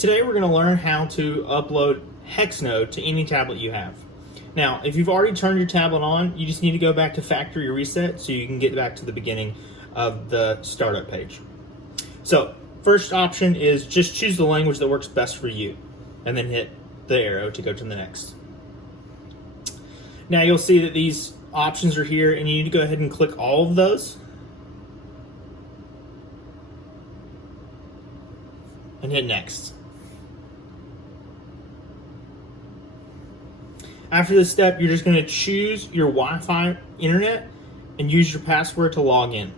Today we're going to learn how to upload Hexnode to any tablet you have. Now, if you've already turned your tablet on, you just need to go back to factory reset so you can get back to the beginning of the startup page. So, first option is just choose the language that works best for you, and then hit the arrow to go to the next. Now you'll see that these options are here, and you need to go ahead and click all of those. And hit next. After this step, you're just going to choose your Wi-Fi internet and use your password to log in.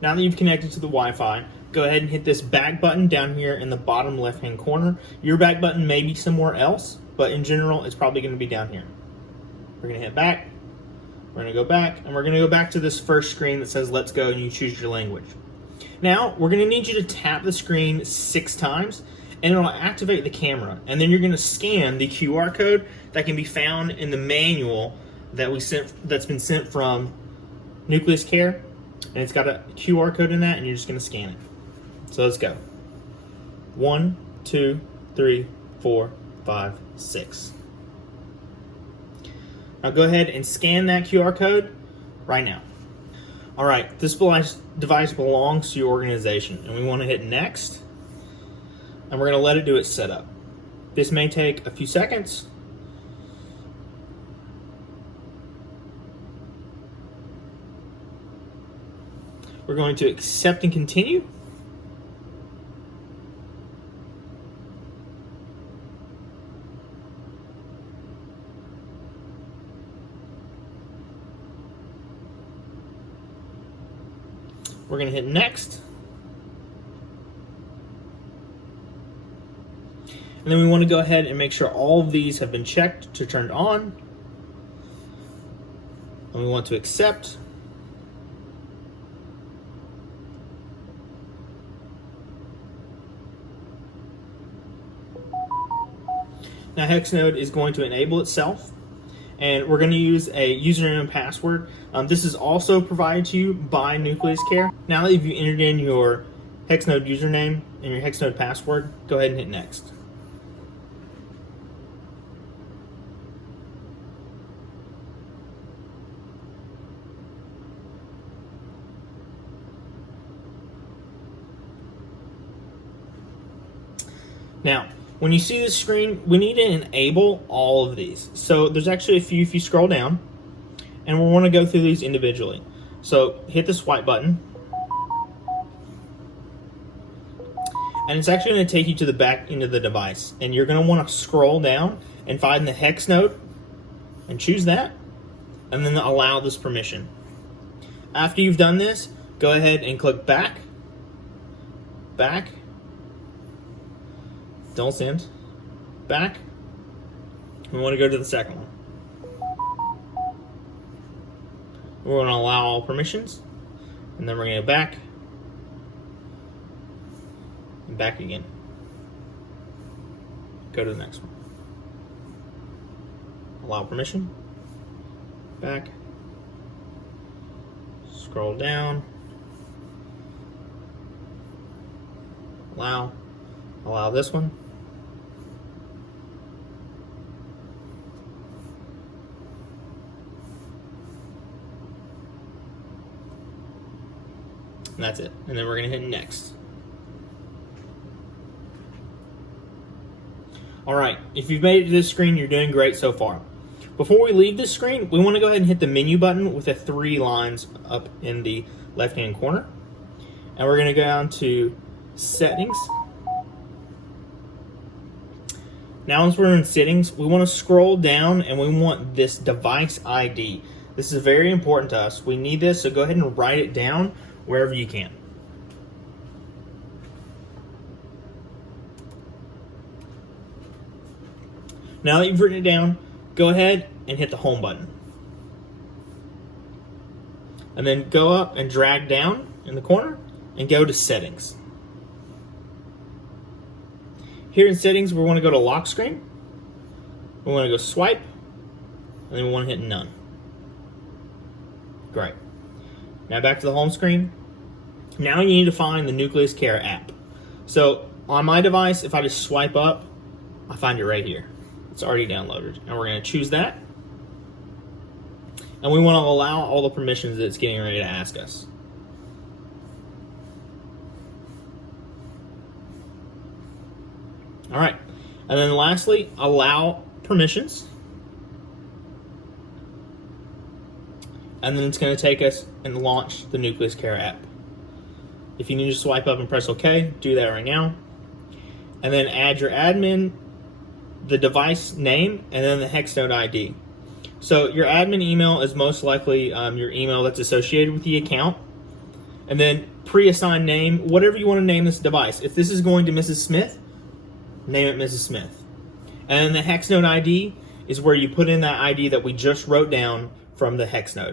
Now that you've connected to the Wi-Fi, go ahead and hit this back button down here in the bottom left-hand corner. Your back button may be somewhere else, but in general, it's probably going to be down here. We're going to hit back, we're going to go back, and we're going to go back to this first screen that says let's go, and you choose your language. Now, we're going to need you to tap the screen 6 times, and it'll activate the camera. And then you're going to scan the QR code that can be found in the manual that's been sent from Nucleus Care. And it's got a QR code in that, and you're just going to scan it. So let's go. 1, 2, 3, 4, 5, 6. Now go ahead and scan that QR code right now. All right, this device belongs to your organization, and we want to hit next, and we're going to let it do its setup. This may take a few seconds. We're going to accept and continue. We're going to hit next. And then we want to go ahead and make sure all of these have been checked to turned on. And we want to accept. Now Hexnode is going to enable itself, and we're going to use a username and password. This is also provided to you by Nucleus Care. Now that you've entered in your Hexnode username and your Hexnode password, go ahead and hit next. Now, when you see this screen, we need to enable all of these. So there's actually a few if you scroll down, and we'll want to go through these individually. So hit the swipe button, and it's actually going to take you to the back end of the device. And you're going to want to scroll down and find the Hexnode, and choose that, and then allow this permission. After you've done this, go ahead and click back, back, don't send, back. We want to go to the second one. We're going to allow all permissions, and then we're going to go back, and back again. Go to the next one. Allow permission, back, scroll down, allow this one. And that's it. And then we're going to hit next. All right, if you've made it to this screen, you're doing great so far. Before we leave this screen, we want to go ahead and hit the menu button with the 3 lines up in the left-hand corner. And we're going to go down to Settings. Now once we're in Settings, we want to scroll down, and we want this device ID. This is very important to us. We need this, so go ahead and write it down wherever you can. Now that you've written it down, go ahead and hit the home button. And then go up and drag down in the corner and go to Settings. Here in Settings, we want to go to Lock Screen. We want to go Swipe, and then we want to hit None. Great. Now back to the home screen. Now you need to find the Nucleus Care app. So on my device, if I just swipe up, I find it right here. It's already downloaded. And we're going to choose that. And we want to allow all the permissions that it's getting ready to ask us. All right. And then lastly, allow permissions. And then it's going to take us and launch the Nucleus Care app. If you need to swipe up and press OK, do that right now. And then add your admin, the device name, and then the Hexnode ID. So your admin email is most likely your email that's associated with the account. And then pre-assigned name, whatever you want to name this device. If this is going to Mrs. Smith, name it Mrs. Smith. And then the Hexnode ID is where you put in that ID that we just wrote down from the Hexnode.